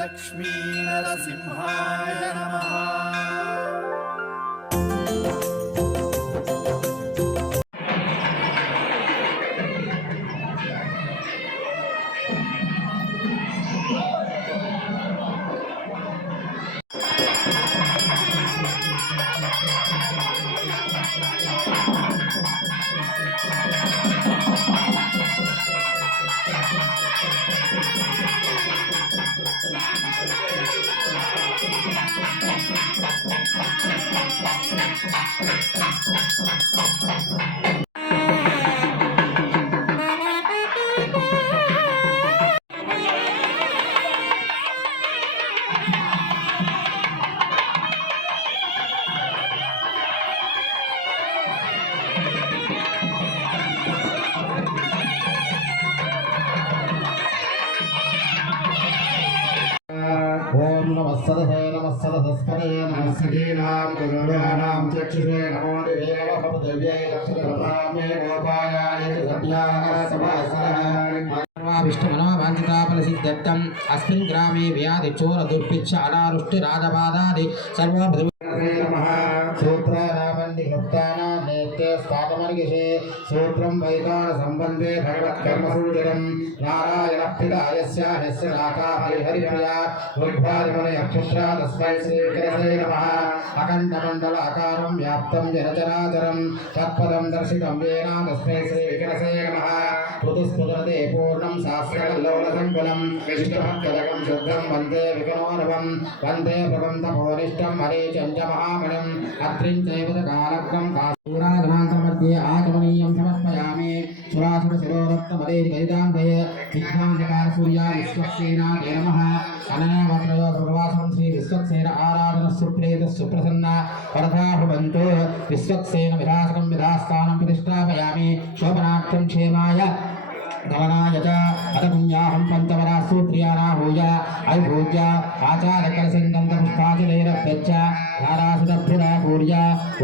लक्ष्मी नरसिंहाय नमः। ओम नमस्सरसे नमस्सरस्पते नमस्सकीनां गुरुणानां चक्षुषे नमो देवभवदेव्यै लक्ष्मीप्रभामे गोपायाय च सत्याः समासनः विष्णुमनोवाञ्छिताफलसिद्ध्यर्थम् अस्मिन् ग्रामे व्याधिचोरदुर्भिक्ष अनारुष्टिराजबाधादि सर्वभृते नमः। सूत्रनामन्निकृप्तानां नेत्ये स्थापमर्गिषे सूत्रं वैकानसम्बन्धे भगवत्कर्मसूचितं नारायणप्रियायस्य यस्य नाका हरिहरिप्रिया उद्भादिमनयक्षुषा तस्मै श्रीकरसे नमः। अखण्डमण्डलाकारं व्याप्तं जनचराचरं तत्पदं दर्शितं येन तस्मै श्रीकरसे नमः। ऋतुस्फुरते पूर्णं शास्त्रकल्लोलसङ्कुलं विष्णुभक्तदकं शुद्धं वन्दे विकनोनवं वन्दे प्रबन्धभोनिष्ठं हरिचञ्चमहामणिम् अत्रिं चैवदकालग्नं कासूराधनान्तमध्ये आचमनीयं समर्पयामि। सुरासुरशिरोरक्तमलेरिकैताङ्गय विघ्नान्धकारसूर्या विश्वक्सेनाय नमः। अननावत्रयो सर्ववासं श्री विश्वक्सेन आराधनः सुप्रेतः सुप्रसन्ना वरदा भवन्तु। विश्वक्सेन विरासकं विरास्थानं प्रतिष्ठापयामि। शोभनार्थं क्षेमाय गमनाय च अतपुण्याहं पञ्चवरासु प्रियानाहूय अभिभूज्य आचारकलसिन्दन्तपुष्पाजलैरभ्यच्च धारासुदभ्युदा पूर्य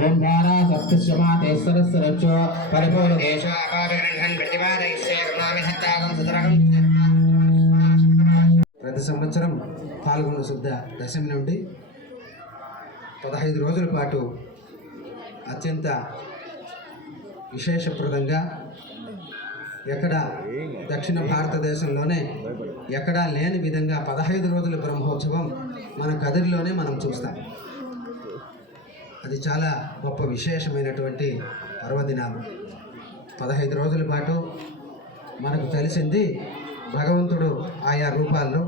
ओं धारा सप्तस्यमातेश्वरस्वरच्चो परिपूर्णदेशाकारगृह्णन् प्रतिपादयिष्ये करुणामि सत्तागं सुतरगं। ప్రతి సంవత్సరం పాల్గొన్న శుద్ధ దశమి నుండి 15 రోజుల పాటు అత్యంత విశేషప్రదంగా ఎక్కడ దక్షిణ భారతదేశంలోనే ఎక్కడా లేని విధంగా 15 రోజుల బ్రహ్మోత్సవం మన కదిరిలోనే మనం చూస్తాం. అది చాలా గొప్ప విశేషమైనటువంటి పర్వదినాలు. 15 రోజుల పాటు మనకు తెలిసింది భగవంతుడు ఆయా రూపాల్లో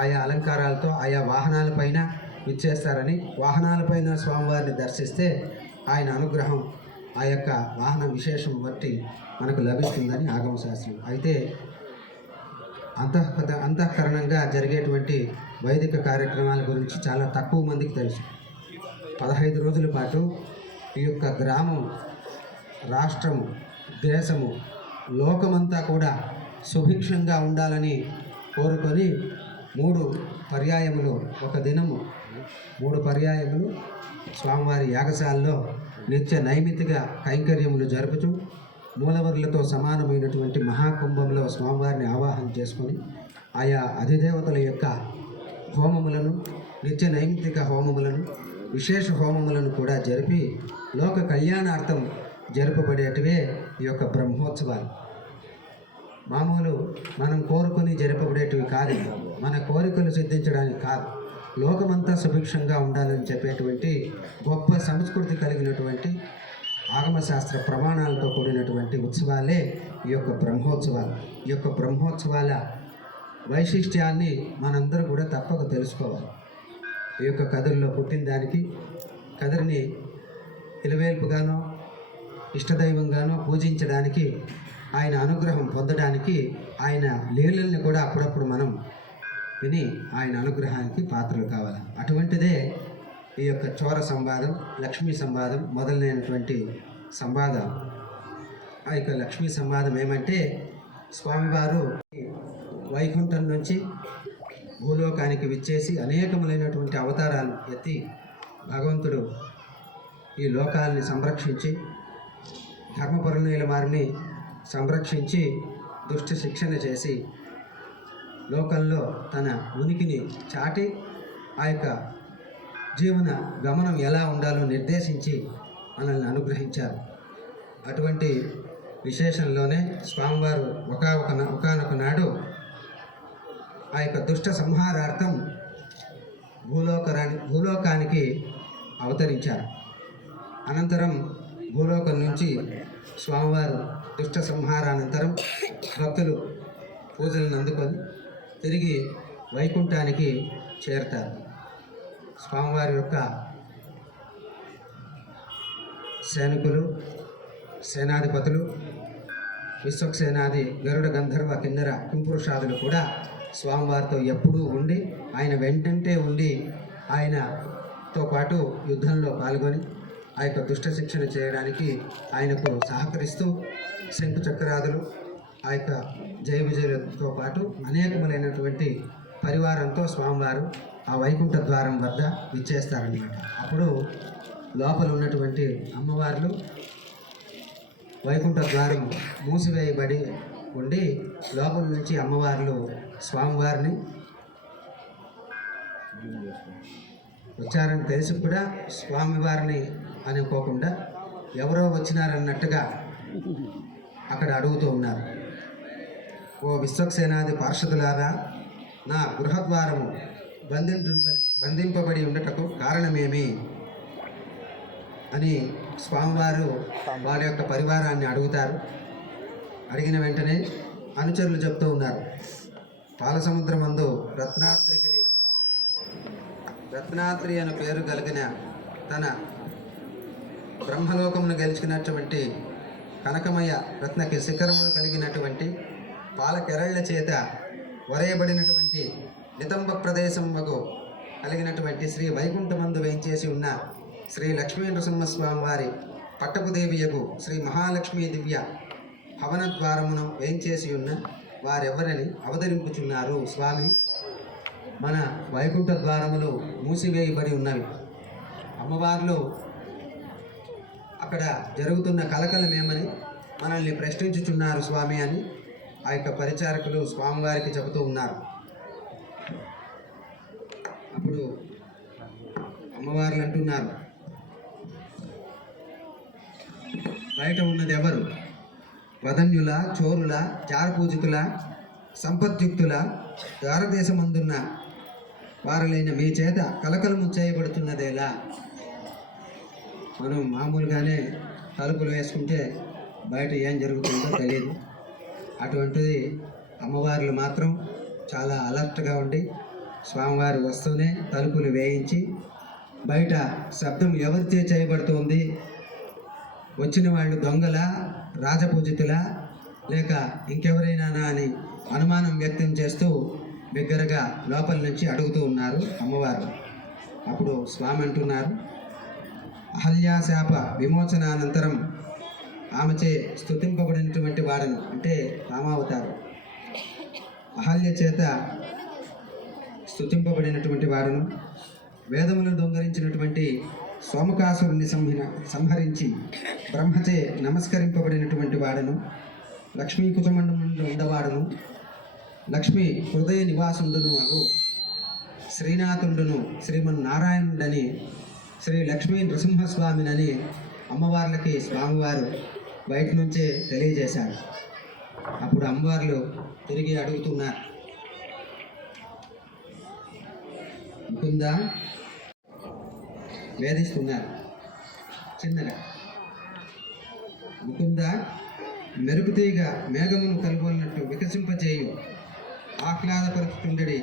ఆయా అలంకారాలతో ఆయా వాహనాలపైన విచ్చేస్తారని, వాహనాలపైన స్వామివారిని దర్శిస్తే ఆయన అనుగ్రహం ఆ యొక్క వాహన విశేషం బట్టి మనకు లభిస్తుందని ఆగమశాస్త్రం. అయితే అంతఃకరణంగా జరిగేటువంటి వైదిక కార్యక్రమాల గురించి చాలా తక్కువ మందికి తెలుసు. 15 రోజుల పాటు ఈ యొక్క గ్రామం, రాష్ట్రము, దేశము, లోకమంతా కూడా సుభిక్షంగా ఉండాలని కోరుకొని 3 పర్యాయములు, ఒక దినము 3 పర్యాయములు స్వామివారి యాగశాలలో నిత్య నైమితిక కైంకర్యములు జరుపుతూ మూలవర్లతో సమానమైనటువంటి మహాకుంభంలో స్వామివారిని ఆవాహన చేసుకొని ఆయా అధిదేవతల యొక్క హోమములను, నిత్య నైమితిక హోమములను, విశేష హోమములను కూడా జరిపి లోక కళ్యాణార్థం జరపబడేటివే ఈ యొక్క బ్రహ్మోత్సవాలు. మామూలు మనం కోరుకొని జరపబడేటివి కాదు, మన కోరికలు సిద్ధించడానికి కాదు, లోకమంతా సుభిక్షంగా ఉండాలని చెప్పేటువంటి గొప్ప సంస్కృతి కలిగినటువంటి ఆగమశాస్త్ర ప్రమాణాలతో కూడినటువంటి ఉత్సవాలే ఈ యొక్క బ్రహ్మోత్సవాలు. ఈ యొక్క బ్రహ్మోత్సవాల వైశిష్ట్యాన్ని మనందరూ కూడా తప్పక తెలుసుకోవాలి. ఈ యొక్క కదిరిలో పుట్టిన దానికి, కదిరిని ఇలవేల్పుగానో ఇష్టదైవంగానో పూజించడానికి, ఆయన అనుగ్రహం పొందడానికి ఆయన లీలల్ని కూడా అప్పుడప్పుడు మనం విని ఆయన అనుగ్రహానికి పాత్రలు కావాలి. అటువంటిదే ఈ యొక్క చోర సంవాదం, లక్ష్మీ సంవాదం మొదలైనటువంటి సంవాదం. ఆ యొక్క లక్ష్మీ సంవాదం ఏమంటే, స్వామివారు వైకుంఠం నుంచి భూలోకానికి విచ్చేసి అనేకములైనటువంటి అవతారాలు ఎత్తి భగవంతుడు ఈ లోకాలని సంరక్షించి, ధర్మపరులైన వారిని సంరక్షించి దుష్ట శిక్షణ చేసి లోకంలో తన ఉనికిని చాటి ఆ యొక్క జీవన గమనం ఎలా ఉండాలో నిర్దేశించి మనల్ని అనుగ్రహించారు. అటువంటి విశేషంలోనే స్వామివారు ఒకానొక నాడు ఆ యొక్క దుష్ట సంహారార్థం భూలోకానికి అవతరించారు. అనంతరం భూలోకం నుంచి స్వామివారు దుష్ట సంహారానంతరం భక్తులు పూజలను అందుకొని తిరిగి వైకుంఠానికి చేరుతారు. స్వామివారి యొక్క సైనికులు, సేనాధిపతులు, విశ్వక్సేనాది గరుడ గంధర్వ కిన్నెర కింపురుషాదులు కూడా స్వామివారితో ఎప్పుడూ ఉండి ఆయన వెంటంటే ఉండి ఆయనతో పాటు యుద్ధంలో పాల్గొని ఆ యొక్క దుష్ట శిక్షణ చేయడానికి ఆయనకు సహకరిస్తూ శంకు చక్రాదులు ఆ యొక్క జయ విజయులతో పాటు అనేకములైనటువంటి పరివారంతో స్వామివారు ఆ వైకుంఠ ద్వారం వద్ద విచ్చేస్తారన్నమాట. అప్పుడు లోపల ఉన్నటువంటి అమ్మవార్లు వైకుంఠ ద్వారం మూసివేయబడి ఉండి లోపల నుంచి అమ్మవార్లు స్వామివారిని వచ్చారని తెలిసి కూడా స్వామివారిని అనుకోకుండా ఎవరో వచ్చినారన్నట్టుగా అక్కడ అడుగుతూ ఉన్నారు. ఓ విశ్వక్సేనాది పార్షదులారా, నా గృహద్వారము బంధింపబడి ఉండటకు కారణమేమి అని స్వామివారు వారి యొక్క పరివారాన్ని అడుగుతారు. అడిగిన వెంటనే అనుచరులు చెప్తూ ఉన్నారు, పాలసముద్రమందు రత్నాద్రి అనే పేరు కలిగిన తన బ్రహ్మలోకమును గెలిచినటువంటి కనకమయ రత్నకి శిఖరములు కలిగినటువంటి పాలకెరళ్ల చేత వరేయబడినటువంటి నితంబ ప్రదేశముకు కలిగినటువంటి శ్రీ వైకుంఠమందు వేయించేసి ఉన్న శ్రీ లక్ష్మీ నృసింహస్వామి వారి పట్టపుదేవియకు శ్రీ మహాలక్ష్మీ దివ్య భవన ద్వారమును వేయించేసి ఉన్న వారెవరని అవతరింపుచున్నారు. స్వామి, మన వైకుంఠ ద్వారములు మూసివేయబడి ఉన్నవి. అమ్మవార్లు అక్కడ జరుగుతున్న కలకలమేమని మనల్ని ప్రశ్నించుచున్నారు స్వామి అని ఆ యొక్క పరిచారకులు స్వామివారికి చెబుతూ ఉన్నారు. అప్పుడు అమ్మవార్లు అంటున్నారు, బయట ఉన్నది ఎవరు? వదన్యుల, చోరుల, జారపూజితుల, సంపత్యుక్తుల, భారతదేశమందున్న వారులైన మీ చేత కలకలము చేయబడుతున్నదేలా? మనం మామూలుగానే తలుపులు వేసుకుంటే బయట ఏం జరుగుతుందో తెలియదు. అటువంటిది అమ్మవార్లు మాత్రం చాలా అలర్ట్గా ఉండి స్వామివారు వస్తూనే తలుపులు వేయించి బయట శబ్దం ఎవరిచే చేయబడుతుంది, వచ్చిన వాళ్ళు దొంగల, రాజపూజితులా లేక ఇంకెవరైనా అని అనుమానం వ్యక్తం చేస్తూ బిగ్గరగా లోపల నుంచి అడుగుతూ ఉన్నారు అమ్మవారు. అప్పుడు స్వామి అంటున్నారు, అహల్యాశాప విమోచనానంతరం ఆమెచే స్తుతింపబడినటువంటి వాడను, అంటే రామావతారు, అహల్య చేత స్తుతింపబడినటువంటి వాడను, వేదములను దొంగరించినటువంటి సోమకాసురుని సంహరించి బ్రహ్మచే నమస్కరింపబడినటువంటి వాడను, లక్ష్మీ కుచమండముందు ఉండవాడును, లక్ష్మీ హృదయ నివాసుండును అగు శ్రీనాథుండును శ్రీమన్నారాయణుడని శ్రీ లక్ష్మీ నృసింహస్వామినని అమ్మవార్లకి స్వామివారు బయట నుంచే తెలియజేశారు. అప్పుడు అమ్మవార్లు తిరిగి అడుగుతున్నారు, ముకుందా, వేధిస్తున్నారు చిన్నగా, ముకుంద, మెరుపుతీగ మేఘమును కలుగొన్నట్టు వికసింపజేయు, ఆహ్లాదపరుచుతుండడి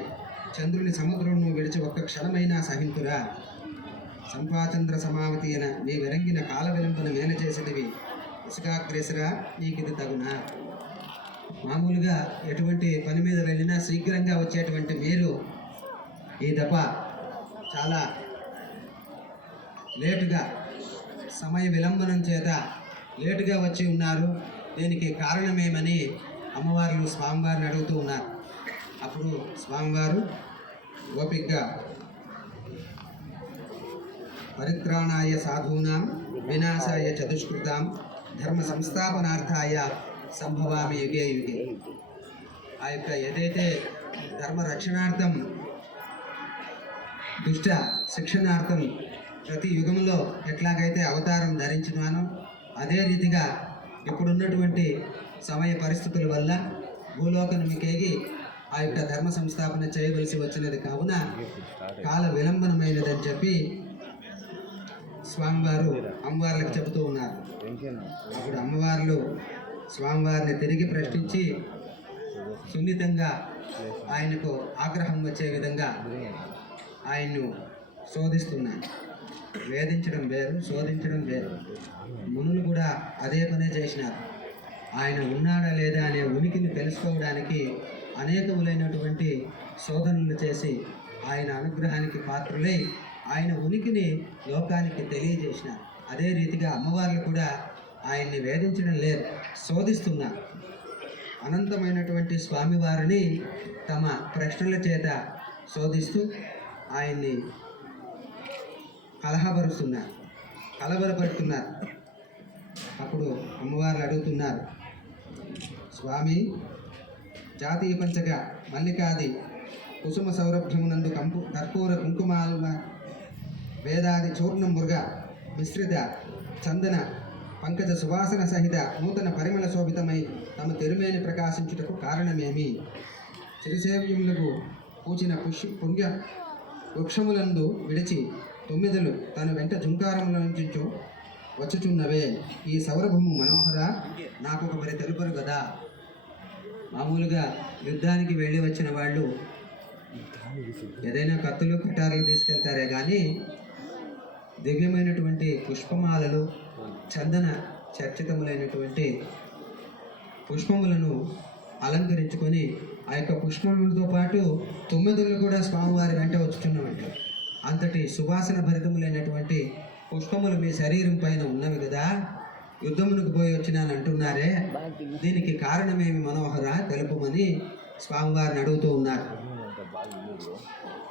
చంద్రుని సముద్రమును విడిచి ఒక్క క్షణమైనా సహింతురా, సంపాచంద్ర సమావతి అయిన నీ విరంగిన కాల విలంపన మేల చేసేటివి ఇసుకాగ్రేసరా, నీకు ఇది తగునా? మామూలుగా ఎటువంటి పని మీద వెళ్ళినా శీఘ్రంగా వచ్చేటువంటి మీరు ఈ దఫ చాలా లేటుగా, సమయ విలంబనం చేత లేటుగా వచ్చి ఉన్నారు, దీనికి కారణమేమని అమ్మవార్లు స్వామివారిని అడుగుతూ ఉన్నారు. అప్పుడు స్వామివారు ఓపికగా, పరిత్రాణాయ సాధూనాం వినాశాయ చతుష్కృతాం ధర్మ సంస్థాపనార్థాయ సంభవామి యుగే యుగే. ఆ యొక్క ఏదైతే ధర్మ రక్షణార్థం దుష్ట శిక్షణార్థం ప్రతి యుగంలో ఎట్లాగైతే అవతారం ధరించినానో అదే రీతిగా ఇప్పుడున్నటువంటి సమయ పరిస్థితుల వల్ల భూలోకనికేగి ఆ యొక్క ధర్మ సంస్థాపన చేయవలసి వచ్చినది కావున కాల విలంబనమైనదని చెప్పి స్వామివారు అమ్మవార్లకు చెబుతూ ఉన్నారు. అప్పుడు అమ్మవార్లు స్వామివారిని తిరిగి ప్రశ్నించి సున్నితంగా ఆయనకు ఆగ్రహం వచ్చే విధంగా ఆయన్ను శోధిస్తున్నారు. వేధించడం వేరు, శోధించడం వేరు. మునులు కూడా అదే పనే చేసినారు. ఆయన ఉన్నాడా లేదా అనే ఉనికిని తెలుసుకోవడానికి అనేకములైనటువంటి శోధనలు చేసి ఆయన అనుగ్రహానికి పాత్రులై ఆయన ఉనికిని లోకానికి తెలియజేసినారు. అదే రీతిగా అమ్మవార్లు కూడా ఆయన్ని వేధించడం లేదు, శోధిస్తున్నారు. అనంతమైనటువంటి స్వామివారిని తమ ప్రశ్నల చేత శోధిస్తూ ఆయన్ని కలవరపడుతున్నారు. అప్పుడు అమ్మవార్లు అడుగుతున్నారు, స్వామి, జాతీయ పంచక మల్లికాది కుసుమ సౌరభ్యమునందు కర్పూర కుంకుమాల వేదాది చూర్ణముగా మిశ్రిత చందన పంకజ సువాసన సహిత నూతన పరిమళ శోభితమై తమ తెరుమేని ప్రకాశించుటకు కారణమేమి? చిరుసేవ్యములకు పూచిన పుణ్య వృక్షములందు విడిచి తొమ్మిదలు తన వెంట జుంకారముల నుంచి వచ్చుచున్నవే. ఈ సౌరభము మనోహర, నాకు ఒక మరి తెలుపరు కదా. మామూలుగా యుద్ధానికి వెళ్ళి వచ్చిన వాళ్ళు ఏదైనా కత్తులు కటారులు తీసుకెళ్తారే కానీ దివ్యమైనటువంటి పుష్పమాలలు, చందన చర్చితములైనటువంటి పుష్పములను అలంకరించుకొని ఆ యొక్క పుష్పములతో పాటు తొమ్మిదులు కూడా స్వామివారి వెంట వచ్చుచున్నవంట. అంతటి సువాసన భరితములైనటువంటి పుష్పములు మీ శరీరం పైన ఉన్నవి కదా, యుద్ధమునకు పోయి వచ్చినాను అంటున్నారే, దీనికి కారణమేమి మనోహర, తెలుపమని స్వామివారిని అడుగుతూ ఉన్నారు.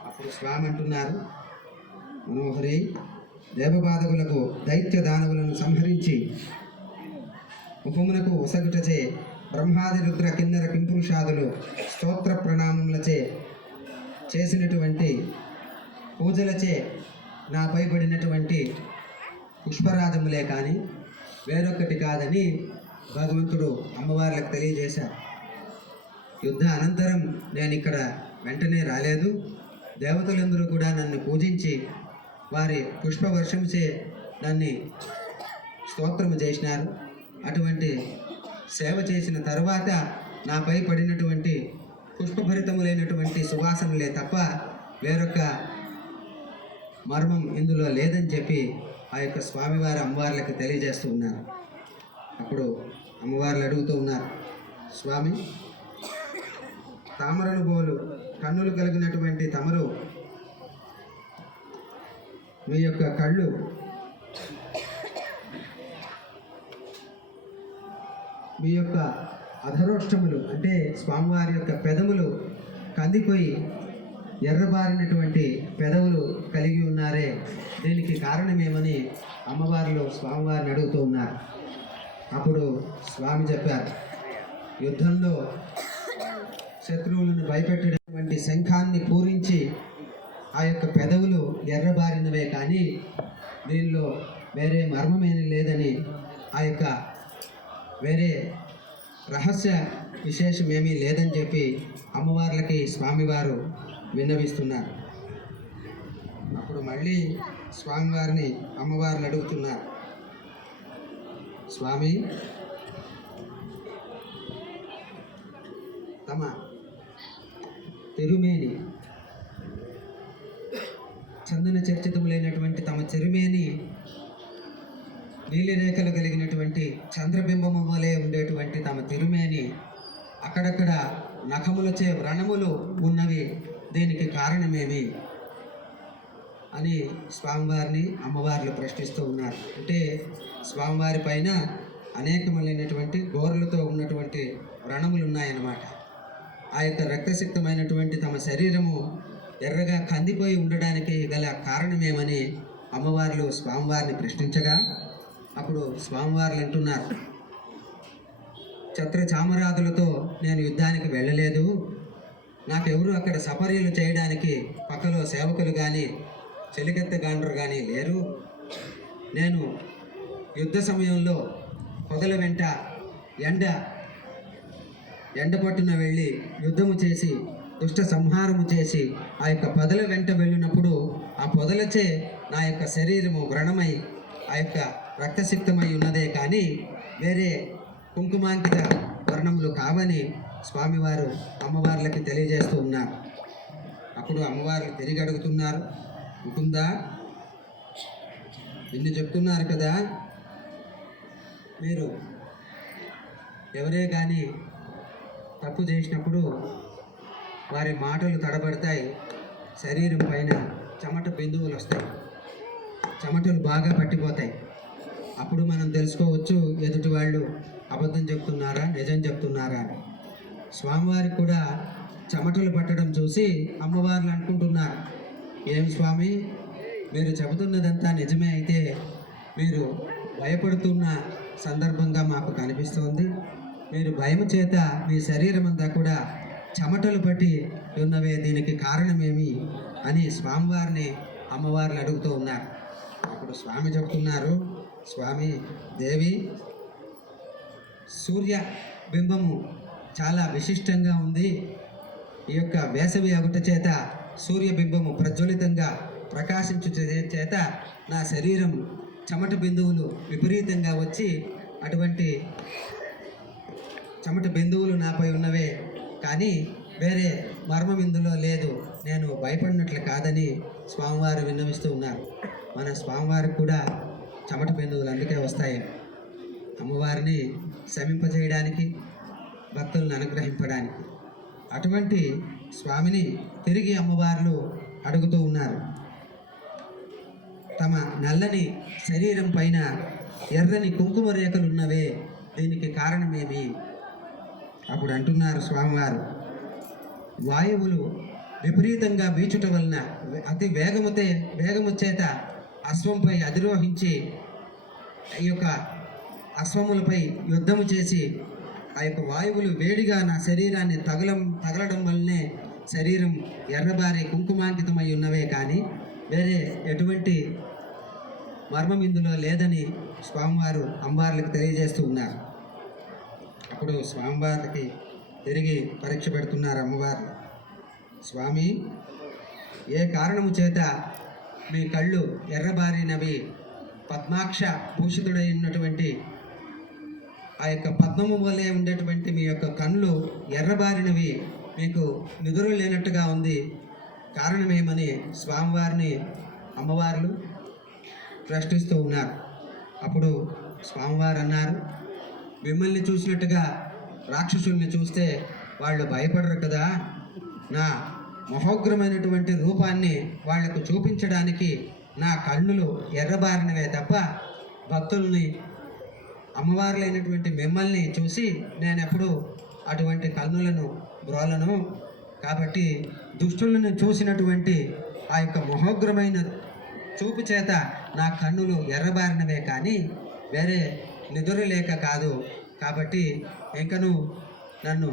అప్పుడు స్వామి అంటున్నారు, మనోహరి, దేవబాధకులకు దైత్య దానవులను సంహరించి ఉపమునకు ఒసగుటచే బ్రహ్మాది రుద్ర కిన్నర కింపురుషాదులు స్తోత్ర ప్రణామములచే చేసినటువంటి పూజలచే నాపై పడినటువంటి పుష్పరాజములే కానీ వేరొకటి కాదని భగవంతుడు అమ్మవార్లకు తెలియజేశారు. యుద్ధ అనంతరం నేను ఇక్కడ వెంటనే రాలేదు. దేవతలందరూ కూడా నన్ను పూజించి వారి పుష్పవర్షంచే నన్ను స్తోత్రము చేసినారు. అటువంటి సేవ చేసిన తర్వాత నాపై పడినటువంటి పుష్పభరితములైనటువంటి సువాసనలే తప్ప వేరొక మర్మం ఇందులో లేదని చెప్పి ఆ యొక్క స్వామివారి అమ్మవార్లకు తెలియజేస్తూ ఉన్నారు. అప్పుడు అమ్మవార్లు అడుగుతూ ఉన్నారు, స్వామి, తామరను బోలు కన్నులు కలిగినటువంటి తమరు మీ యొక్క కళ్ళు మీ యొక్క అధరోష్టములు అంటే స్వామివారి యొక్క పెదములు కందిపోయి ఎర్రబారినటువంటి పెదవులు కలిగి ఉన్నారే, దీనికి కారణమేమని అమ్మవారిలో స్వామివారిని అడుగుతూ ఉన్నారు. అప్పుడు స్వామి చెప్పారు, యుద్ధంలో శత్రువులను భయపెట్టేటువంటి శంఖాన్ని పూరించి ఆ యొక్క పెదవులు ఎర్రబారినవే కానీ దీనిలో వేరే మర్మమేమీ లేదని, ఆ యొక్క వేరే రహస్య విశేషమేమీ లేదని చెప్పి అమ్మవార్లకి స్వామివారు విన్నవిస్తున్నారు. అప్పుడు మళ్ళీ స్వామివారిని అమ్మవార్లు అడుగుతున్నారు, స్వామి, తమ తిరుమేని చందన చర్చితములైనటువంటి తమ చెరుమేని నీలిరేఖలు కలిగినటువంటి చంద్రబింబము వలె ఉండేటువంటి తమ తిరుమేని అక్కడక్కడ నఖములచే వ్రణములు ఉన్నవి, దీనికి కారణమేమి అని స్వామివారిని అమ్మవార్లు ప్రశ్నిస్తూ ఉన్నారు. అంటే స్వామివారి పైన అనేకమైనటువంటి గోర్లతో ఉన్నటువంటి వ్రణములు ఉన్నాయన్నమాట. ఆ యొక్క రక్తసిక్తమైనటువంటి తమ శరీరము ఎర్రగా కందిపోయి ఉండడానికి గల కారణమేమని అమ్మవార్లు స్వామివారిని ప్రశ్నించగా అప్పుడు స్వామివార్లు అంటున్నారు, ఛత్ర చామరాదులతో నేను యుద్ధానికి వెళ్ళలేదు, నాకెవరు అక్కడ సపర్యలు చేయడానికి పక్కలో సేవకులు కానీ చెలికెత్త గాండ్రు కానీ లేరు. నేను యుద్ధ సమయంలో పొదల వెంట ఎండపట్టున వెళ్ళి యుద్ధము చేసి దుష్ట సంహారము చేసి ఆ యొక్క పొదల వెంట వెళ్ళినప్పుడు ఆ పొదలచే నా యొక్క శరీరము వ్రణమై ఆ యొక్క రక్తసిక్తమై ఉన్నదే కానీ వేరే కుంకుమాంకిత వర్ణములు కావని స్వామివారు అమ్మవార్లకి తెలియజేస్తూ ఉన్నారు. అప్పుడు అమ్మవార్లు తిరిగి అడుగుతున్నారు, ఉంటుందా, ఇన్ని చెప్తున్నారు కదా, మీరు ఎవరే కానీ తప్పు చేసినప్పుడు వారి మాటలు తడబడతాయి, శరీరం పైన చెమట బిందువులు వస్తాయి, చెమటలు బాగా పట్టిపోతాయి. అప్పుడు మనం తెలుసుకోవచ్చు ఎదుటి వాళ్ళు అబద్ధం చెప్తున్నారా నిజం చెప్తున్నారా అని. స్వామివారికి కూడా చెమటలు పట్టడం చూసి అమ్మవార్లు అనుకుంటున్నారు, ఏం స్వామి మీరు చెబుతున్నదంతా నిజమే అయితే మీరు భయపడుతున్న సందర్భంగా మాకు కనిపిస్తోంది. మీరు భయం చేత మీ శరీరం అంతా కూడా చెమటలు పట్టి ఉన్నవే, దీనికి కారణమేమి అని స్వామివారిని అమ్మవార్లు అడుగుతూ ఉన్నారు. అప్పుడు స్వామి చెబుతున్నారు, స్వామి దేవి, సూర్య బింబము చాలా విశిష్టంగా ఉంది. ఈ యొక్క వేసవి అగుట చేత సూర్యబింబము ప్రజ్వలితంగా ప్రకాశించు చేత నా శరీరం చెమట బిందువులు విపరీతంగా వచ్చి అటువంటి చెమట బిందువులు నాపై ఉన్నవే కానీ వేరే మర్మం ఇందులో లేదు, నేను భయపడినట్లు కాదని స్వామివారు విన్నవిస్తూ ఉన్నారు. మన స్వామివారికి కూడా చెమట బిందువులు అందుకే వస్తాయి, అమ్మవారిని శమింపజేయడానికి, భక్తులను అనుగ్రహింపడానికి. అటువంటి స్వామిని తిరిగి అమ్మవార్లు అడుగుతూ ఉన్నారు, తమ నల్లని శరీరం పైన ఎర్రని కుంకుమ రేఖలు ఉన్నవే, దీనికి కారణమేమి? అప్పుడు అంటున్నారు స్వామివారు, వాయువులు విపరీతంగా వీచుట వలన అతి వేగము చేత అశ్వంపై అధిరోహించి ఈ యొక్క అశ్వములపై యుద్ధము చేసి ఆ యొక్క వాయువులు వేడిగా నా శరీరాన్ని తగలడం వల్లనే శరీరం ఎర్రబారి కుంకుమాంకితమై ఉన్నవే కానీ వేరే ఎటువంటి మర్మం ఇందులో లేదని స్వామివారు అమ్మవార్లకు తెలియజేస్తూ ఉన్నారు. అప్పుడు స్వామివారికి తిరిగి పరీక్ష పెడుతున్నారు అమ్మవారు, స్వామి ఏ కారణము చేత మీ కళ్ళు ఎర్రబారినవి, పద్మాక్ష భూషితుడై ఉన్నటువంటి ఆ యొక్క పద్మము వలె ఉండేటువంటి మీ యొక్క కళ్ళు ఎర్రబారినవి, మీకు నిదురు లేనట్టుగా ఉంది, కారణమేమని స్వామివారిని అమ్మవార్లు ప్రశ్నిస్తూ ఉన్నారు. అప్పుడు స్వామివారు అన్నారు, మిమ్మల్ని చూసినట్టుగా రాక్షసుల్ని చూస్తే వాళ్ళు భయపడరు కదా, నా మహోగ్రమైనటువంటి రూపాన్ని వాళ్లకు చూపించడానికి నా కన్నులు ఎర్రబారినవే తప్ప భక్తుల్ని అమ్మవారులైనటువంటి మిమ్మల్ని చూసి నేనెప్పుడు అటువంటి కన్నులను బ్రోలను. కాబట్టి దుష్టులను చూసినటువంటి ఆ యొక్క మహోగ్రమైన చూపు చేత నా కన్నులు ఎర్రబారినవే కానీ వేరే నిదురు లేక కాదు. కాబట్టి ఇంకను నన్ను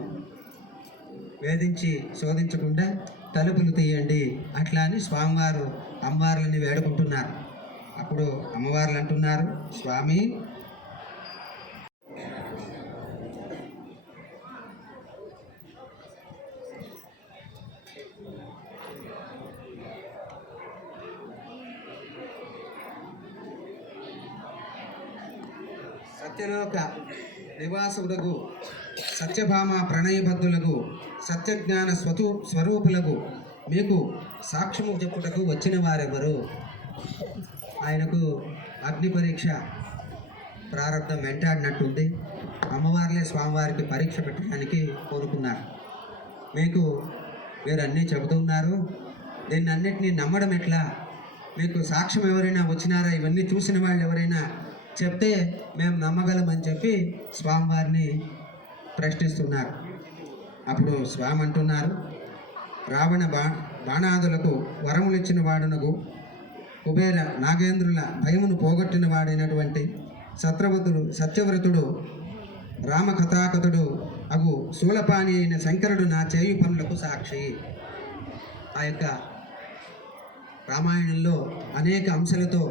వేధించి శోధించకుండా తలుపులు తీయండి అట్లా అని స్వామివారు అమ్మవార్లని వేడుకుంటున్నారు. అప్పుడు అమ్మవార్లు అంటున్నారు, స్వామి సత్యలోక నివాసుడగు సత్యభామ ప్రణయబద్ధులకు సత్యజ్ఞాన స్వరూపులకు మీకు సాక్ష్యము చెప్పుటకు వచ్చిన వారెవరు? ఆయనకు అగ్ని పరీక్ష ప్రారంభం వెంటాడినట్టుంది. అమ్మవార్లే స్వామివారికి పరీక్ష పెట్టడానికి కోరుకున్నారు. మీరు అన్నీ చెబుతున్నారు, దీన్ని అన్నిటినీ నమ్మడం ఎట్లా? మీకు సాక్ష్యం ఎవరైనా వచ్చినారా? ఇవన్నీ చూసిన వాళ్ళు ఎవరైనా చెప్తే మేము నమ్మగలమని చెప్పి స్వామివారిని ప్రశ్నిస్తున్నారు. అప్పుడు స్వామి అంటున్నారు, రావణ బాణాదులకు వరములిచ్చిన వాడునకు కుబేర నాగేంద్రుల భయమును పోగొట్టిన వాడైనటువంటి సత్యవ్రతుడు రామకథాకథుడు అగు శూలపాణి అయిన శంకరుడు నా చేయు పనులకు సాక్షి. ఆ యొక్క రామాయణంలో అనేక అంశాలతో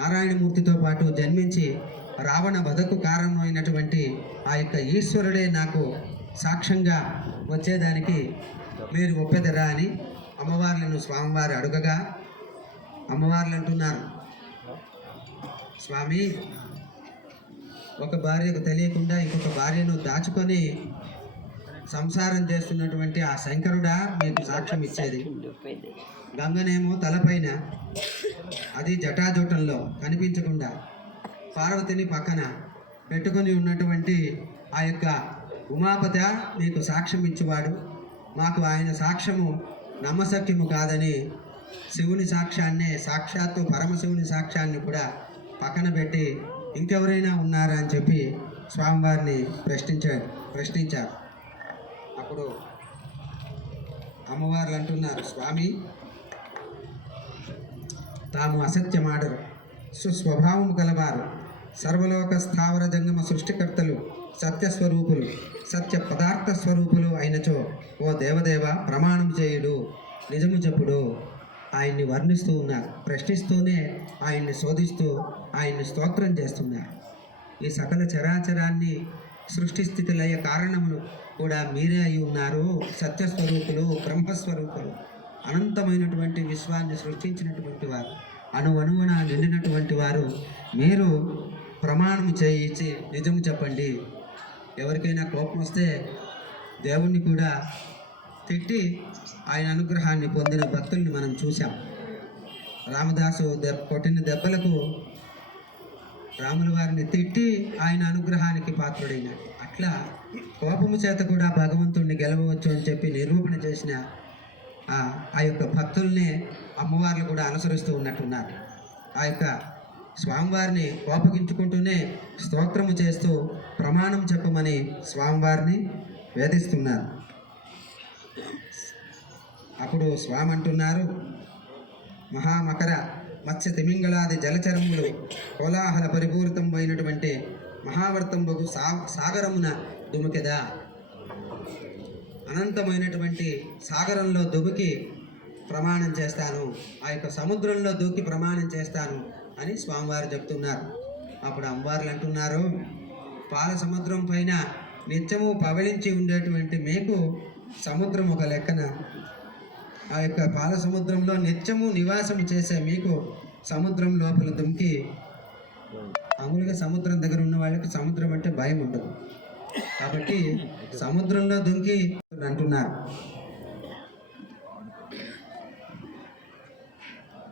నారాయణమూర్తితో పాటు జన్మించి రావణ వధకు కారణమైనటువంటి ఆ యొక్క ఈశ్వరుడే నాకు సాక్ష్యంగా వచ్చేదానికి మీరు ఒప్పెదరా అని అమ్మవార్లను స్వామివారు అడుగగా అమ్మవార్లు అంటున్నారు, స్వామి, ఒక భార్యకు తెలియకుండా ఇంకొక భార్యను దాచుకొని సంసారం చేస్తున్నటువంటి ఆ శంకరుడా మీకు సాక్ష్యం ఇచ్చేది. గంగనేమో తలపైన, అది జటాజూటంలో కనిపించకుండా పార్వతిని పక్కన పెట్టుకొని ఉన్నటువంటి ఆ యొక్క ఉమాపత మీకు సాక్ష్యం ఇచ్చేవాడు. మాకు ఆయన సాక్ష్యము నమ్మశక్యము కాదని శివుని సాక్ష్యాన్నే, సాక్షాత్తు పరమశివుని సాక్ష్యాన్ని కూడా పక్కన పెట్టి ఇంకెవరైనా ఉన్నారా అని చెప్పి స్వామివారిని ప్రశ్నించారు. అప్పుడు అమ్మవార్లు అంటున్నారు, స్వామి, తాము అసత్యమాడరు, సుస్వభావము కలవారు, సర్వలోక స్థావర జంగమ సృష్టికర్తలు, సత్యస్వరూపులు, సత్య పదార్థ స్వరూపులు అయినచో ఓ దేవదేవ ప్రమాణం చేయుడు, నిజము చెప్పుడు. ఆయన్ని వర్ణిస్తూ ఉన్నారు. ప్రశ్నిస్తూనే ఆయన్ని శోధిస్తూ ఆయన్ని స్తోత్రం చేస్తున్నారు. ఈ సకల చరాచరాన్ని సృష్టి స్థితి లయ కారణములు కూడా మీరే అయి ఉన్నారు. సత్యస్వరూపులు, బ్రహ్మస్వరూపులు, అనంతమైనటువంటి విశ్వాన్ని సృష్టించినటువంటి వారు, అణువణువున నిండినటువంటి వారు. మీరు ప్రమాణం చేయించి నిజము చెప్పండి. ఎవరికైనా కోపం వస్తే దేవుణ్ణి కూడా తిట్టి ఆయన అనుగ్రహాన్ని పొందిన భక్తుల్ని మనం చూసాం. రామదాసు కొట్టిన దెబ్బలకు రాముల వారిని తిట్టి ఆయన అనుగ్రహానికి పాత్రుడైనాడు. అట్లా కోపము చేత కూడా భగవంతుడిని గెలవవచ్చు అని చెప్పి నిరూపణ చేసిన ఆ యొక్క భక్తుల్ని అమ్మవార్లు కూడా అనుసరిస్తూ ఉన్నట్టున్నారు. ఆ యొక్క స్వామివారిని కోపగించుకుంటూనే స్తోత్రము చేస్తూ ప్రమాణం చెప్పమని స్వామివారిని వేధిస్తున్నారు. అప్పుడు స్వామి అంటున్నారు, మహామకర మత్స్య తిమింగళాది జలచరములు కోలాహల పరిపూరితమైనటువంటి మహావర్తంబగు సాగరమున దుమికెదా. అనంతమైనటువంటి సాగరంలో దుమికి ప్రమాణం చేస్తాను, ఆ యొక్క సముద్రంలో దూకి ప్రమాణం చేస్తాను అని స్వామివారు చెప్తున్నారు. అప్పుడు అమ్మవార్లు అంటున్నారు, పాల సముద్రం పైన నిత్యము పవళించి ఉండేటువంటి మీకు సముద్రం ఒక లెక్కన, ఆ యొక్క పాల సముద్రంలో నిత్యము నివాసం చేసే మీకు సముద్రం లోపల దుమికి, మామూలుగా సముద్రం దగ్గర ఉన్న వాళ్ళకి సముద్రం అంటే భయం ఉండదు కాబట్టి సముద్రంలో దుంకి అంటున్నారు.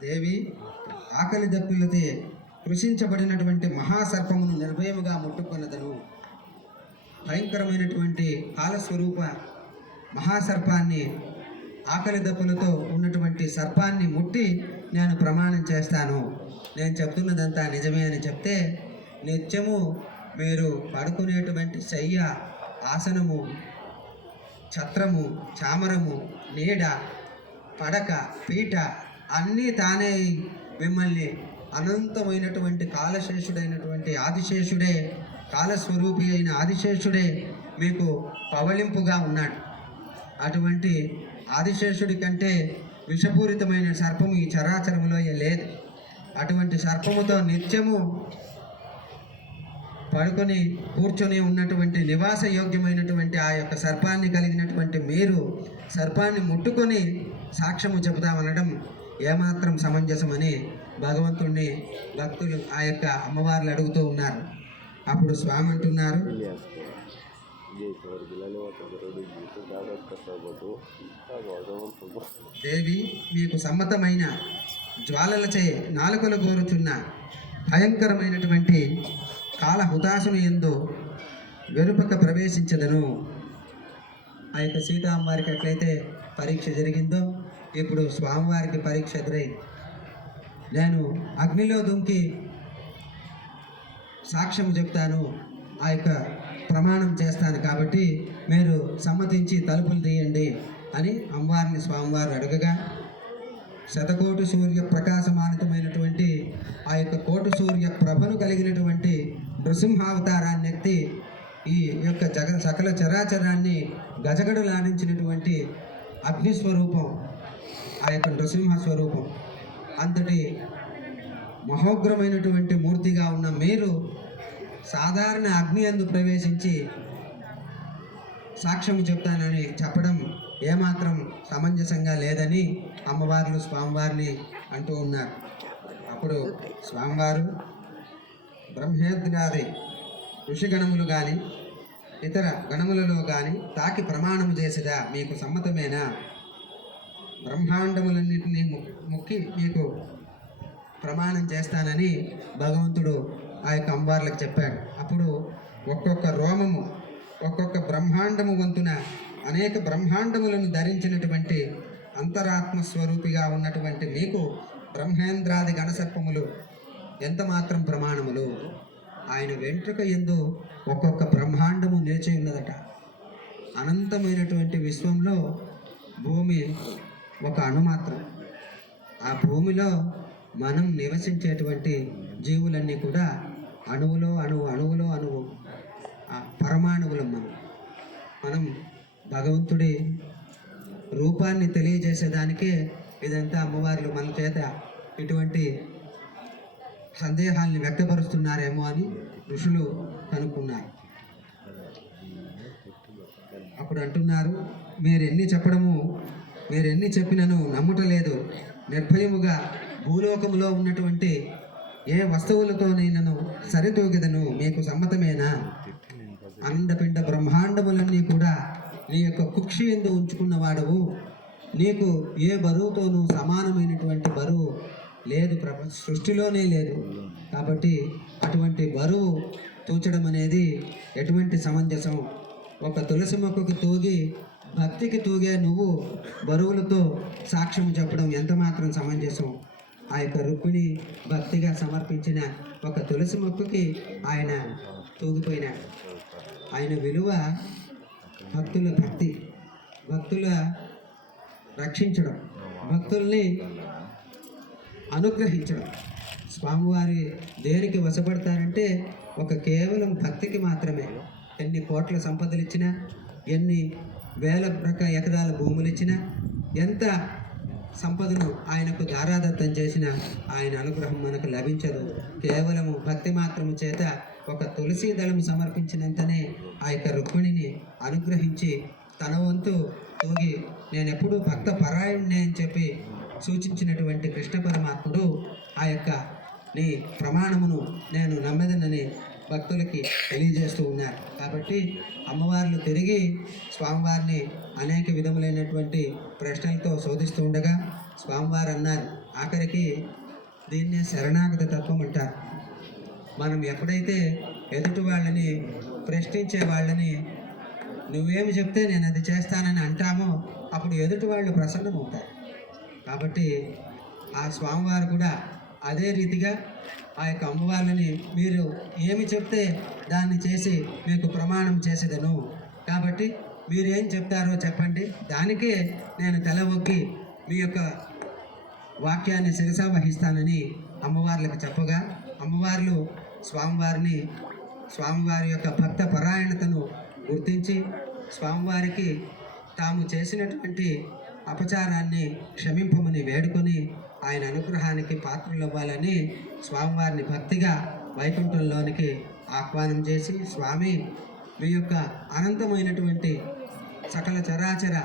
దేవి, ఆకలి దప్పులతో కృషించబడినటువంటి మహాసర్పమును నిర్భయముగా ముట్టుకొన్నదను. భయంకరమైనటువంటి కాలస్వరూప మహాసర్పాన్ని, ఆకలి దప్పులతో ఉన్నటువంటి సర్పాన్ని ముట్టి నేను ప్రమాణం చేస్తాను, నేను చెప్తున్నదంతా నిజమే అని చెప్తే, నిత్యము మీరు పడుకునేటువంటి శయ్య, ఆసనము, ఛత్రము, చామరము, నీడ, పడక, పీట అన్నీ తానే మిమ్మల్ని అనంతమైనటువంటి కాలశేషుడైనటువంటి ఆదిశేషుడే, కాలస్వరూపి అయిన ఆదిశేషుడే మీకు పవళింపుగా ఉన్నాడు. అటువంటి ఆదిశేషుడి కంటే విషపూరితమైన సర్పము ఈ చరాచరములో లేదు. అటువంటి సర్పముతో నిత్యము పడుకొని కూర్చొని ఉన్నటువంటి నివాస యోగ్యమైనటువంటి ఆ యొక్క సర్పాన్ని కలిగినటువంటి మీరు సర్పాన్ని ముట్టుకొని సాక్ష్యము చెబుతామనడం ఏమాత్రం సమంజసమని భగవంతుణ్ణి భక్తులు ఆ యొక్క అమ్మవార్లు అడుగుతూ ఉన్నారు. అప్పుడు స్వామి అంటున్నారు, దేవి, మీకు సమ్మతమైన జ్వాలలచే నాలుకలు కోరుచున్న భయంకరమైనటువంటి కాల హుతాసును ఎందు వెనుపక్క ప్రవేశించదను. ఆ యొక్క సీతామ్మవారికి ఎట్లయితే పరీక్ష జరిగిందో ఇప్పుడు స్వామివారికి పరీక్ష ఎదురైంది. నేను అగ్నిలో దుంకి సాక్ష్యం చెప్తాను, ఆ యొక్క ప్రమాణం చేస్తాను, కాబట్టి మీరు సమ్మతించి తలుపులు తీయండి అని అమ్మవారిని స్వామివారు అడగగా, శతకోటి సూర్య ప్రకాశమానితమైనటువంటి ఆ యొక్క కోటి సూర్య ప్రభను కలిగినటువంటి నృసింహావతారాన్ని ఎత్తి ఈ యొక్క సకల చరాచరాన్ని గజగడలాడించినటువంటి అగ్నిస్వరూపం ఆ యొక్క నృసింహ స్వరూపం. అంతటి మహోగ్రమైనటువంటి మూర్తిగా ఉన్న మీరు సాధారణ అగ్ని యందు ప్రవేశించి సాక్ష్యము చెప్తానని చెప్పడం ఏమాత్రం సమంజసంగా లేదని అమ్మవార్లు స్వామివారిని అంటూ ఉన్నారు. అప్పుడు స్వామివారు బ్రహ్మేంద్రాది ఋషిగణములు కానీ ఇతర గణములలో కానీ తాకి ప్రమాణము చేసేదా మీకు సమ్మతమేనా? బ్రహ్మాండములన్నింటినీ మొక్కి మీకు ప్రమాణం చేస్తానని భగవంతుడు ఆ యొక్క అమ్మవార్లకు చెప్పాడు. అప్పుడు ఒక్కొక్క రోమము ఒక్కొక్క బ్రహ్మాండము వంతున అనేక బ్రహ్మాండములను ధరించినటువంటి అంతరాత్మ స్వరూపిగా ఉన్నటువంటి మీకు బ్రహ్మేంద్రాది గణసర్పములు ఎంత మాత్రం ప్రమాణములు? ఆయన వెంట్రుక యందు ఒక్కొక్క బ్రహ్మాండము నిలిచి ఉన్నదట. అనంతమైనటువంటి విశ్వంలో భూమి ఒక అణు మాత్రం. ఆ భూమిలో మనం నివసించేటువంటి జీవులన్నీ కూడా అణువులో అణువు పరమాణువులం. మనం భగవంతుడి రూపాన్ని తెలియజేసేదానికే ఇదంతా అమ్మవార్లు మన చేత ఇటువంటి సందేహాల్ని వ్యక్తపరుస్తున్నారేమో అని ఋషులు కనుక్కున్నారు. అప్పుడు అంటున్నారు, మీరెన్ని చెప్పినను నమ్ముటలేదు. నిర్భయముగా భూలోకములో ఉన్నటువంటి ఏ వస్తువులతో నేను సరితూగెదను, మీకు సమ్మతమేనా? అండపిండ బ్రహ్మాండములన్నీ కూడా నీ యొక్క కుక్షి ఎందు ఉంచుకున్నవాడవు. నీకు ఏ బరువుతోనూ సమానమైనటువంటి బరువు లేదు, సృష్టిలోనే లేదు. కాబట్టి అటువంటి బరువు తూచడం అనేది ఎటువంటి సమంజసం? ఒక తులసి మొక్కకు తూగి భక్తికి తూగే నువ్వు బరువులతో సాక్ష్యం చెప్పడం ఎంత మాత్రం సమంజసం? ఆ యొక్క రుక్మిణి భక్తిగా సమర్పించిన ఒక తులసి మొక్కకి ఆయన తూగిపోయినాడు. ఆయన విలువ భక్తుల భక్తి, భక్తుల రక్షించడం, భక్తుల్ని అనుగ్రహించడం. స్వామివారి దేనికి వశపడతారంటే ఒక కేవలం భక్తికి మాత్రమే. ఎన్ని కోట్ల సంపదలు ఇచ్చినా, ఎన్ని వేల ఎకరాల భూములు ఇచ్చినా, ఎంత సంపదను ఆయనకు దారాదత్తం చేసిన ఆయన అనుగ్రహం మనకు లభించదు. కేవలము భక్తి మాత్రము చేత ఒక తులసి దళం సమర్పించినంతనే ఆ యొక్క రుక్మిణిని అనుగ్రహించి తన వంతు తూగి నేనెప్పుడూ భక్త పరాయణ్ణే అని చెప్పి సూచించినటువంటి కృష్ణ పరమాత్ముడు ఆ యొక్క నీ ప్రమాణమును నేను నమ్మెదనని భక్తులకి తెలియజేస్తూ ఉన్నారు. కాబట్టి అమ్మవార్లు తిరిగి స్వామివారిని అనేక విధములైనటువంటి ప్రశ్నలతో శోధిస్తూ ఉండగా స్వామివారు అన్నారు, ఆఖరికి దీన్నే శరణాగత తత్వం అంటారు. మనం ఎప్పుడైతే ఎదుటి వాళ్ళని ప్రశ్నించే వాళ్ళని నువ్వేమి చెప్తే నేను అది చేస్తానని అంటామో అప్పుడు ఎదుటి వాళ్ళు ప్రసన్నమవుతారు. కాబట్టి ఆ స్వామివారు కూడా అదే రీతిగా ఆ యొక్క అమ్మవార్లని మీరు ఏమి చెప్తే దాన్ని చేసి మీకు ప్రమాణం చేసేదను. కాబట్టి మీరేం చెప్తారో చెప్పండి, దానికే నేను తల ఒక్కి మీ యొక్క వాక్యాన్ని శిరసా వహిస్తానని అమ్మవార్లకు చెప్పగా అమ్మవార్లు స్వామివారి యొక్క భక్త పరాయణతను గుర్తించి స్వామివారికి తాము చేసినటువంటి అపచారాన్ని క్షమింపమని వేడుకొని ఆయన అనుగ్రహానికి పాత్రలవ్వాలని స్వామివారిని భక్తిగా వైకుంఠంలోనికి ఆహ్వానం చేసి, స్వామి మీ యొక్క అనంతమైనటువంటి సకల చరాచర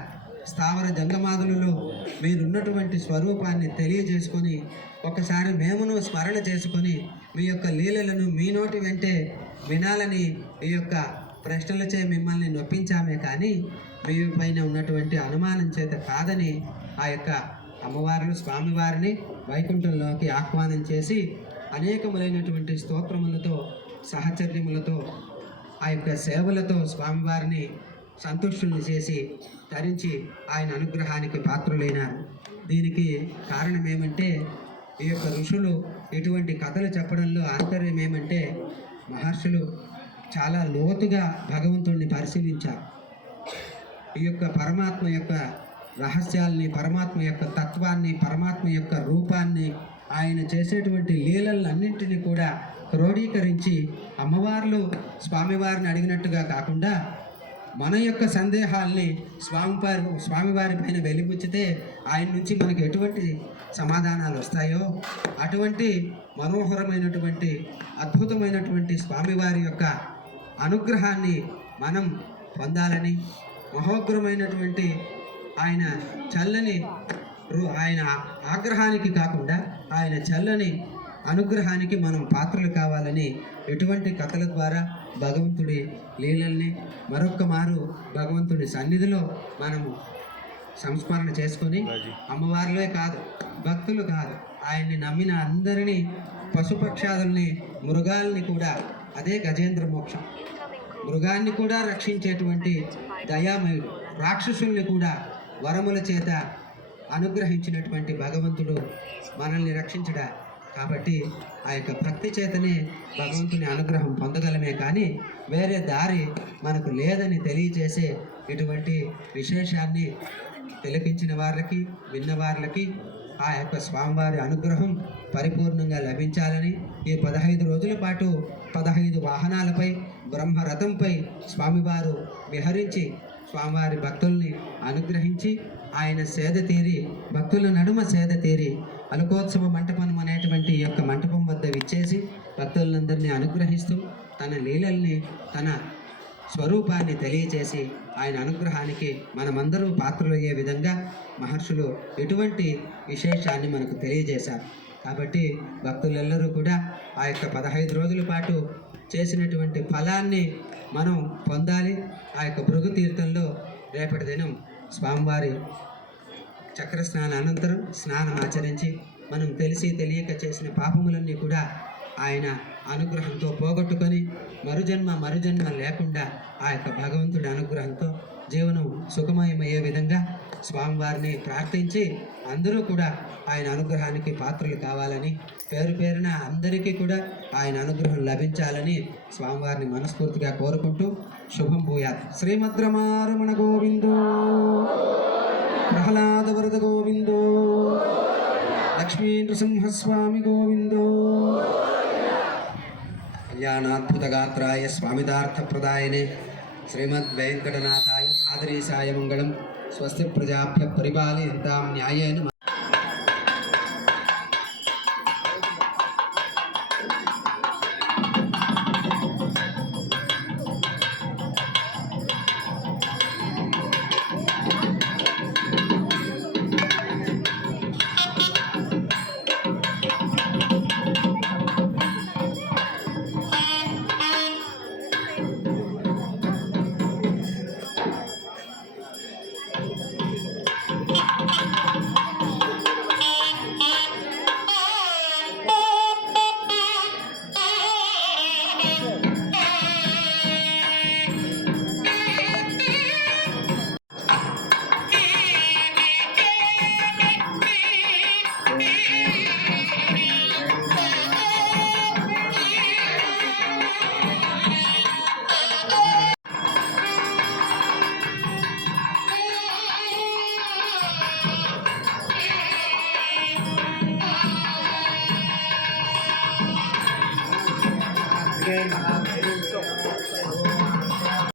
స్థావర జంగమాదులలో మీరున్నటువంటి స్వరూపాన్ని తెలియజేసుకొని ఒకసారి మేమును స్మరణ చేసుకొని మీ యొక్క లీలలను మీ నోటి వెంటే వినాలని ఈ యొక్క ప్రశ్నలచే మిమ్మల్ని నొప్పించామే కానీ మీ పైన ఉన్నటువంటి అనుమానం చేత కాదని ఆ యొక్క అమ్మవారిని స్వామివారిని వైకుంఠంలోకి ఆహ్వానం చేసి అనేకములైనటువంటి స్తోత్రములతో సహచర్యములతో ఆ యొక్క సేవలతో స్వామివారిని సంతుష్టుల్ని చేసి తరించి ఆయన అనుగ్రహానికి పాత్రులైనారు. దీనికి కారణం ఏమంటే ఈ యొక్క ఋషులు ఇటువంటి కథలు చెప్పడంలో ఆంతర్యం ఏమంటే మహర్షులు చాలా లోతుగా భగవంతుడిని పరిశీలించారు. ఈ యొక్క పరమాత్మ యొక్క రహస్యాల్ని, పరమాత్మ యొక్క తత్వాన్ని, పరమాత్మ యొక్క రూపాన్ని ఆయన చేసేటువంటి లీలలన్నింటినీ కూడా క్రోడీకరించి అమ్మవార్లు స్వామివారిని అడిగినట్టుగా కాకుండా మన యొక్క సందేహాల్ని స్వామివారి పైన వెలిబుచ్చితే ఆయన నుంచి మనకు ఎటువంటి సమాధానాలు వస్తాయో అటువంటి మనోహరమైనటువంటి అద్భుతమైనటువంటి స్వామివారి యొక్క అనుగ్రహాన్ని మనం పొందాలని, మహోగ్రమైనటువంటి ఆయన చల్లని ఆయన ఆగ్రహానికి కాకుండా ఆయన చల్లని అనుగ్రహానికి మనం పాత్రలు కావాలని ఎటువంటి కథల ద్వారా భగవంతుడి లీలల్ని మరొక్క మారు భగవంతుడి సన్నిధిలో మనము సంస్మరణ చేసుకొని అమ్మవారిలో కాదు, భక్తులు కాదు, ఆయన్ని నమ్మిన అందరినీ, పశుపక్షాదుల్ని, మృగాల్ని కూడా, అదే గజేంద్ర మోక్షం, మృగాన్ని కూడా రక్షించేటువంటి దయామయుడు, రాక్షసుల్ని కూడా వరముల చేత అనుగ్రహించినటువంటి భగవంతుడు మనల్ని రక్షించడా. కాబట్టి ఆ యొక్క భక్తి చేతనే భగవంతుని అనుగ్రహం పొందగలమే కానీ వేరే దారి మనకు లేదని తెలియజేసే ఇటువంటి విశేషాన్ని తిలకించిన వాళ్ళకి, విన్న వాళ్ళకి ఆ యొక్క స్వామివారి అనుగ్రహం పరిపూర్ణంగా లభించాలని ఈ 15 రోజుల పాటు 15 వాహనాలపై బ్రహ్మరథంపై స్వామివారు విహరించి స్వామివారి భక్తుల్ని అనుగ్రహించి ఆయన సేద తీరి, భక్తుల నడుమ సేద తీరి అలుకోత్సవ మంటపం అనేటువంటి ఈ యొక్క మంటపం వద్ద విచ్చేసి భక్తులందరినీ అనుగ్రహిస్తూ తన లీలల్ని, తన స్వరూపాన్ని తెలియచేసి ఆయన అనుగ్రహానికి మనమందరూ పాత్రలయ్యే విధంగా మహర్షులు ఎటువంటి విశేషాన్ని మనకు తెలియజేశారు. కాబట్టి భక్తులెల్లరూ కూడా ఆ యొక్క 15 రోజుల పాటు చేసినటువంటి ఫలాన్ని మనం పొందాలి. ఆ యొక్క భృగు తీర్థంలో రేపటి దినం స్వామివారి చక్ర స్నాన అనంతరం స్నానం ఆచరించి మనం తెలిసి తెలియక చేసిన పాపములన్నీ కూడా ఆయన అనుగ్రహంతో పోగొట్టుకొని మరుజన్మ లేకుండా ఆ యొక్క భగవంతుడి అనుగ్రహంతో జీవనం సుఖమయమయ్యే విధంగా స్వామివారిని ప్రార్థించి అందరూ కూడా ఆయన అనుగ్రహానికి పాత్రలు కావాలని, పేరు పేరున అందరికీ కూడా ఆయన అనుగ్రహం లభించాలని స్వామివారిని మనస్ఫూర్తిగా కోరుకుంటూ శుభం భూయాత్. శ్రీమద్రమారమణ గోవిందో, ప్రహ్లాద వరద గోవిందో, లక్ష్మీ నృసింహస్వామి గోవిందో. కళ్యాణాద్భుతగాత్రాయ స్వామిదార్థప్రదాయనే శ్రీమద్వేంకటనాథాయ ఆదరీశాయ మంగళం. స్వస్తి ప్రజాభ్య పరిపాలయంతాం న్యాయేన